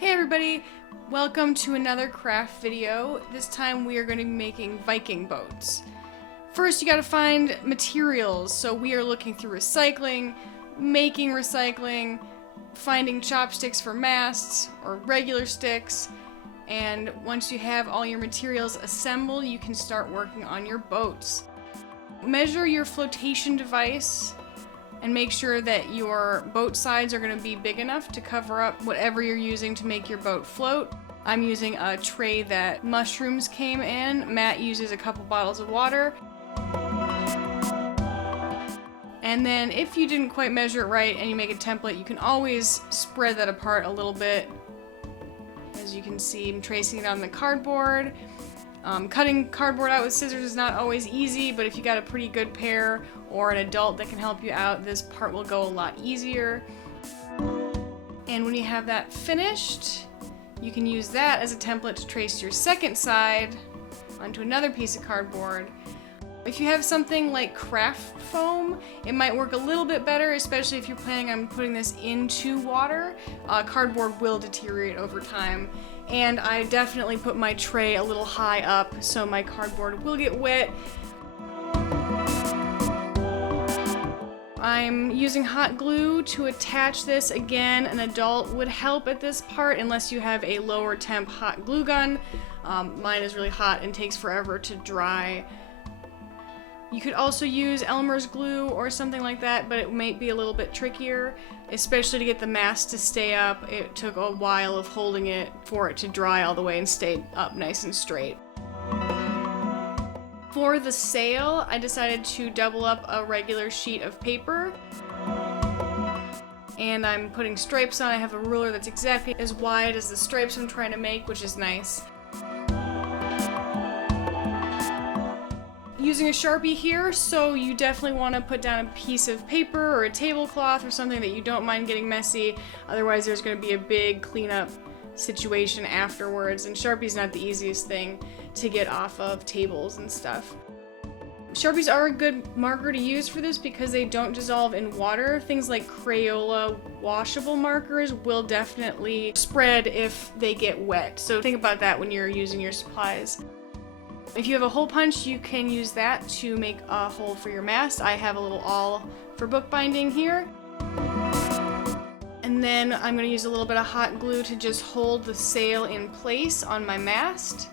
Hey everybody, welcome to another craft video. This time we are going to be making Viking boats. First you gotta find materials, so we are looking through recycling, making recycling, finding chopsticks for masts or regular sticks, and once you have all your materials assembled you can start working on your boats. Measure your flotation device and make sure that your boat sides are going to be big enough to cover up whatever you're using to make your boat float. I'm using a tray that mushrooms came in. Matt uses a couple bottles of water. And then if you didn't quite measure it right and you make a template, you can always spread that apart a little bit. As you can see, I'm tracing it on the cardboard. Cutting cardboard out with scissors is not always easy, but if you got a pretty good pair or an adult that can help you out, this part will go a lot easier. And when you have that finished, you can use that as a template to trace your second side onto another piece of cardboard. If you have something like craft foam, it might work a little bit better, especially if you're planning on putting this into water. Cardboard will deteriorate over time. And I definitely put my tray a little high up so my cardboard will get wet. I'm using hot glue to attach this. Again, an adult would help at this part unless you have a lower temp hot glue gun. Mine is really hot and takes forever to dry. You could also use Elmer's glue or something like that, but it might be a little bit trickier, especially to get the mast to stay up. It took a while of holding it for it to dry all the way and stay up nice and straight. For the sail, I decided to double up a regular sheet of paper. And I'm putting stripes on. I have a ruler that's exactly as wide as the stripes I'm trying to make, which is nice. Using a Sharpie here, so you definitely want to put down a piece of paper or a tablecloth or something that you don't mind getting messy. Otherwise there's going to be a big cleanup situation afterwards, and Sharpie's not the easiest thing to get off of tables and stuff. Sharpies are a good marker to use for this because they don't dissolve in water. Things like Crayola washable markers will definitely spread if they get wet, so think about that when you're using your supplies. If you have a hole punch, you can use that to make a hole for your mast. I have a little awl for bookbinding here. And then I'm going to use a little bit of hot glue to just hold the sail in place on my mast.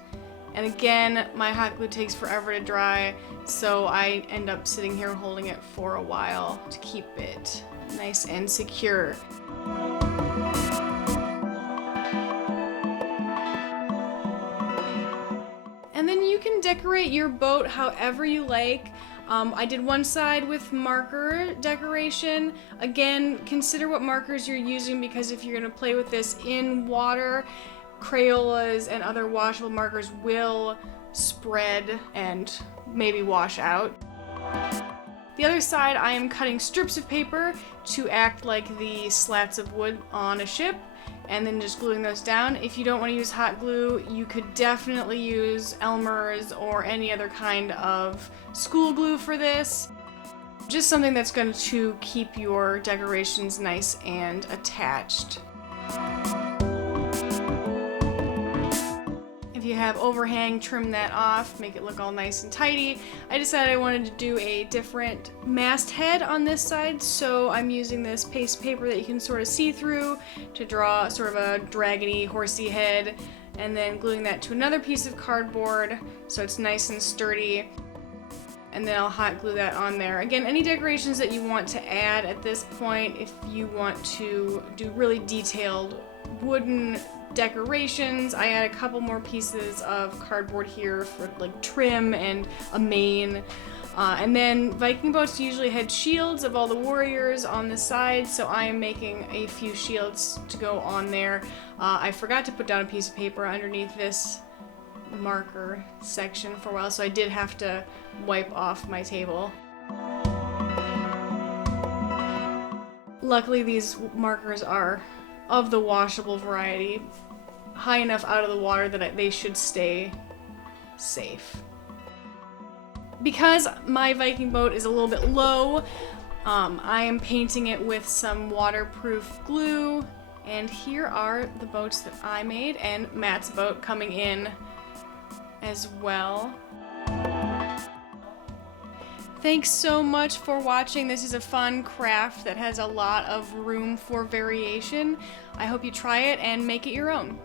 And again, my hot glue takes forever to dry, so I end up sitting here holding it for a while to keep it nice and secure. And then you can decorate your boat however you like. I did one side with marker decoration. Again, consider what markers you're using, because if you're going to play with this in water, Crayolas and other washable markers will spread and maybe wash out. The other side, I am cutting strips of paper to act like the slats of wood on a ship, and then just gluing those down. If you don't want to use hot glue, you could definitely use Elmer's or any other kind of school glue for this. Just something that's going to keep your decorations nice and attached. If you have overhang, trim that off, make it look all nice and tidy. I decided I wanted to do a different masthead on this side, so I'm using this paste paper that you can sort of see through to draw sort of a dragony, horsey head, and then gluing that to another piece of cardboard so it's nice and sturdy. And then I'll hot glue that on there. Again, any decorations that you want to add at this point, if you want to do really detailed wooden decorations, I add a couple more pieces of cardboard here for like trim and a mane. And then Viking boats usually had shields of all the warriors on the side, so I am making a few shields to go on there. I forgot to put down a piece of paper underneath this marker section for a while, so I did have to wipe off my table. Luckily these markers are of the washable variety, high enough out of the water that they should stay safe. Because my Viking boat is a little bit low, I am painting it with some waterproof glue And here are the boats that I made, and Matt's boat coming in as well. Thanks so much for watching. This is a fun craft that has a lot of room for variation. I hope you try it and make it your own.